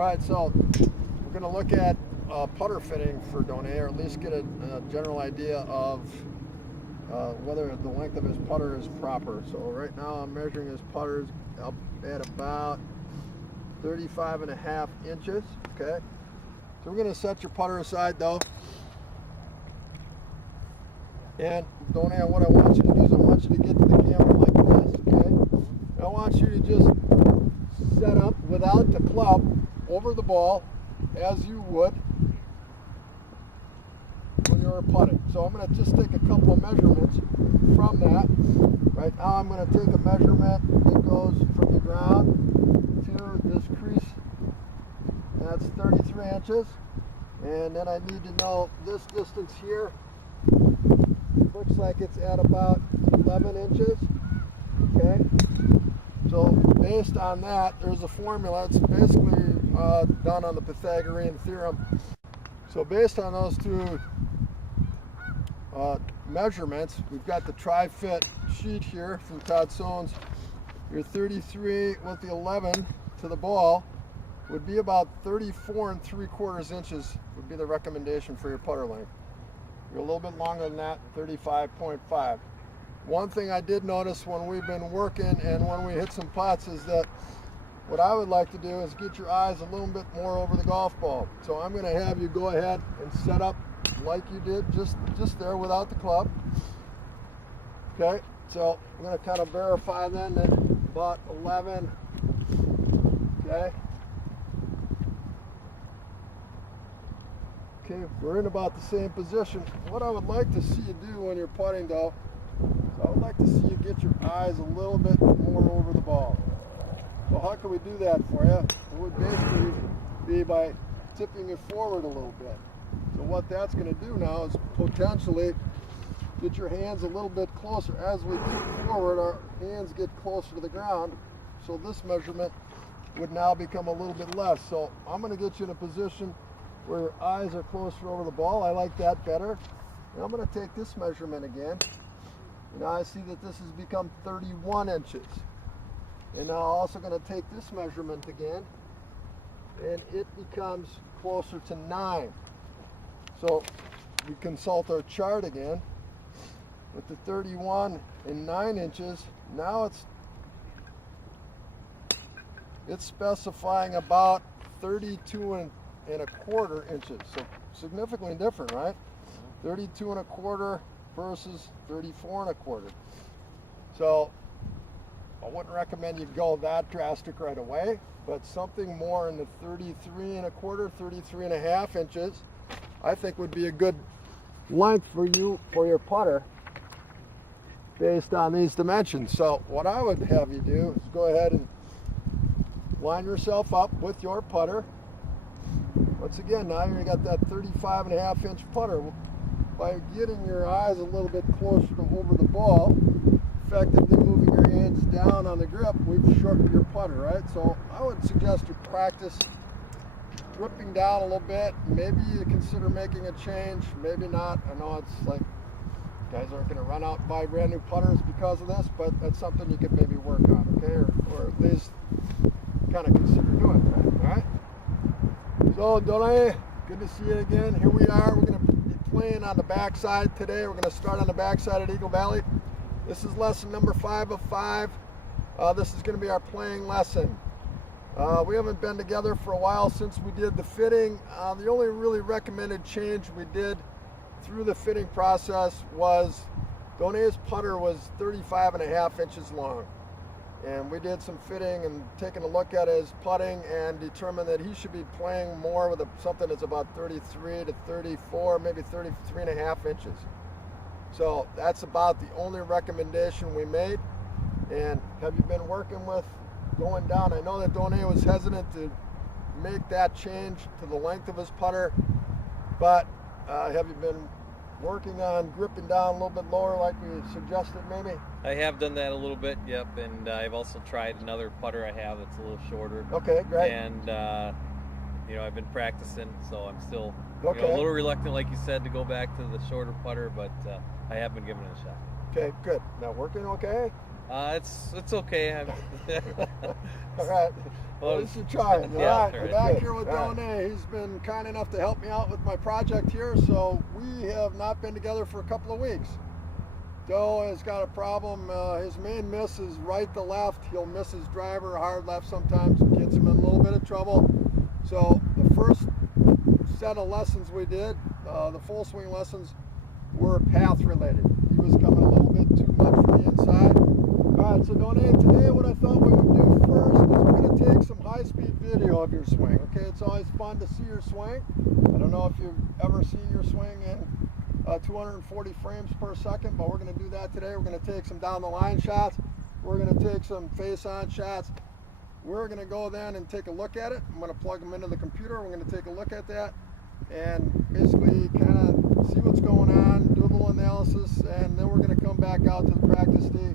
All right, so we're going to look at putter fitting for Done, or at least get a general idea of whether the length of his putter is proper. So right now I'm measuring his putters up at about 35.5 inches. Okay, so we're going to set your putter aside though. And Done, what I want you to do is I want you to get to the camera like this, okay? And I want you to just set up without the club over the ball as you would when you were putting. So I'm going to just take a couple of measurements from that. Right now I'm going to take a measurement that goes from the ground to this crease. That's 33 inches. And then I need to know this distance here. Looks like it's at about 11 inches. Okay. So based on that, there's a formula. It's basically done on the Pythagorean theorem. So based on those two measurements, we've got the tri-fit sheet here from Todd Sones. Your 33 with the 11 to the ball would be about 34 3/4 inches would be the recommendation for your putter length. You're a little bit longer than that, 35.5. One thing I did notice when we've been working and when we hit some putts is that what I would like to do is get your eyes a little bit more over the golf ball. So I'm going to have you go ahead and set up like you did just there without the club. Okay, so I'm going to kind of verify then that about 11. Okay. Okay, we're in about the same position. What I would like to see you do when you're putting though, is I would like to see you get your eyes a little bit more over the ball. So how can we do that for you? It would basically be by tipping it forward a little bit. So what that's going to do now is potentially get your hands a little bit closer. As we tip forward, our hands get closer to the ground. So this measurement would now become a little bit less. So I'm going to get you in a position where your eyes are closer over the ball. I like that better. And I'm going to take this measurement again. And now I see that this has become 31 inches. And now I'm also going to take this measurement again. And it becomes closer to 9. So we consult our chart again. With the 31 and 9 inches, now it's specifying about 32 and a quarter inches, so significantly different, right? 32 and a quarter versus 34 and a quarter. So I wouldn't recommend you go that drastic right away, but something more in the 33 and a quarter, 33 and a half inches, I think would be a good length for you for your putter based on these dimensions. So what I would have you do is go ahead and line yourself up with your putter. Once again, now you got that 35.5 inch putter. By getting your eyes a little bit closer to over the ball, effectively moving your hands down on the grip, we've shortened your putter, right? So I would suggest you practice gripping down a little bit. Maybe you consider making a change, maybe not. I know it's like guys aren't going to run out and buy brand new putters because of this, but that's something you could maybe work on, okay? Or at least kind of consider doing that, all right? So, Done, good to see you again. Here we are. We're going to be playing on the backside today. We're going to start on the backside at Eagle Valley. This is lesson number 5 of 5. This is going to be our playing lesson. We haven't been together for a while since we did the fitting. The only really recommended change we did through the fitting process was Donne's putter was 35.5 inches long. And we did some fitting and taking a look at his putting and determined that he should be playing more with something that's about 33 to 34, maybe 33.5 inches. So that's about the only recommendation we made. And have you been working with going down? I know that Donne was hesitant to make that change to the length of his putter, but have you been working on gripping down a little bit lower like we suggested maybe? I have done that a little bit, yep, and I've also tried another putter I have that's a little shorter. Okay, great. And, I've been practicing, so I'm still okay. A little reluctant, like you said, to go back to the shorter putter, but I have been giving it a shot. Okay, good. Now working okay? It's okay. All right. Well, at least you're trying. Yeah, All right. all I'm right. back Good. here with All right. Donay. He's been kind enough to help me out with my project here, so we have not been together for a couple of weeks. Doe has got a problem. His main miss is right to left. He'll miss his driver hard left sometimes. Gets him in a little bit of trouble. So the first set of lessons we did, the full swing lessons, were path related. He was coming a little bit too much from the inside. All right, so Donay, today what I thought we would do first is we're going to take some high-speed video of your swing. Okay, it's always fun to see your swing. I don't know if you've ever seen your swing in 240 frames per second, but we're going to do that today. We're going to take some down the line shots. We're going to take some face-on shots. We're going to go then and take a look at it. I'm going to plug them into the computer. We're going to take a look at that and basically kind of see what's going on, do a little analysis, and then we're going to come back out to the practice tee